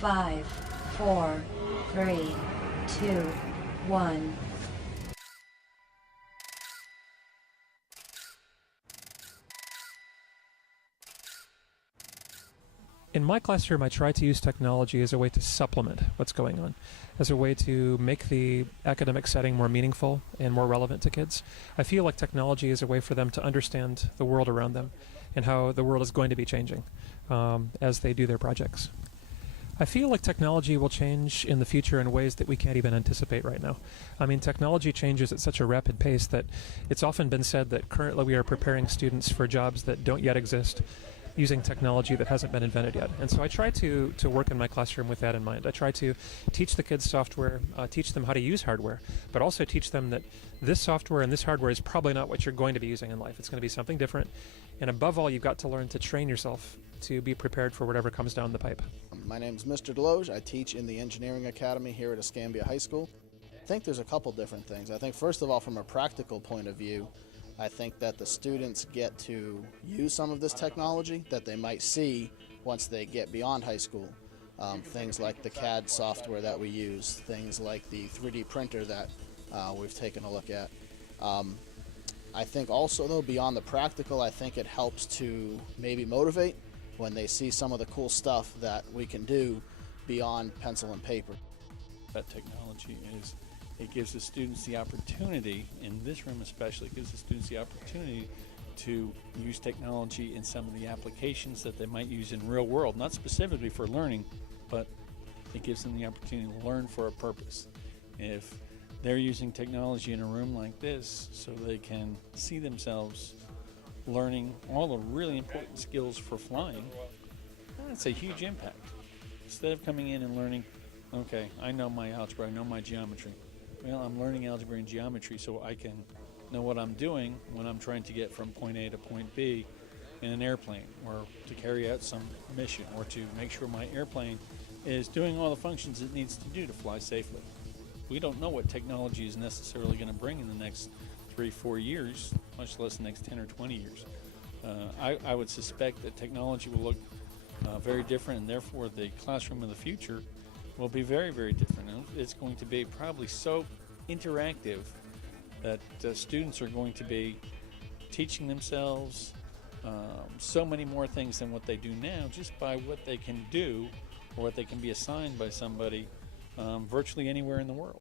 5, 4, 3, 2, 1. In my classroom, I try to use technology as a way to supplement what's going on, as a way to make the academic setting more meaningful and more relevant to kids. I feel like technology is a way for them to understand the world around them and how the world is going to be changing as they do their projects. I feel like technology will change in the future in ways that we can't even anticipate right now. I mean, technology changes at such a rapid pace that it's often been said that currently we are preparing students for jobs that don't yet exist, using technology that hasn't been invented yet. And so I try to work in my classroom with that in mind. I try to teach the kids software, teach them how to use hardware, but also teach them that this software and this hardware is probably not what you're going to be using in life. It's going to be something different. And above all, you've got to learn to train yourself to be prepared for whatever comes down the pipe. My name is Mr. Deloge. I teach in the Engineering Academy here at Escambia High School. I think there's a couple different things. I think first of all, from a practical point of view, I think that the students get to use some of this technology that they might see once they get beyond high school. Things like the CAD software that we use, things like the 3D printer that we've taken a look at. I think also, though, beyond the practical, I think it helps to maybe motivate when they see some of the cool stuff that we can do beyond pencil and paper. That technology is, it gives the students the opportunity, in this room especially, it gives the students the opportunity to use technology in some of the applications that they might use in real world, not specifically for learning, but it gives them the opportunity to learn for a purpose. If they're using technology in a room like this so they can see themselves learning all the really important skills for flying, that's a huge impact. Instead of coming in and learning, okay, I know my algebra, I know my geometry. Well, I'm learning algebra and geometry so I can know what I'm doing when I'm trying to get from point A to point B in an airplane, or to carry out some mission, or to make sure my airplane is doing all the functions it needs to do to fly safely. We don't know what technology is necessarily going to bring in the next 3-4 years, much less the next 10 or 20 years. I would suspect that technology will look very different, and therefore the classroom of the future will be very, very different. And it's going to be probably so interactive that students are going to be teaching themselves so many more things than what they do now, just by what they can do or what they can be assigned by somebody virtually anywhere in the world.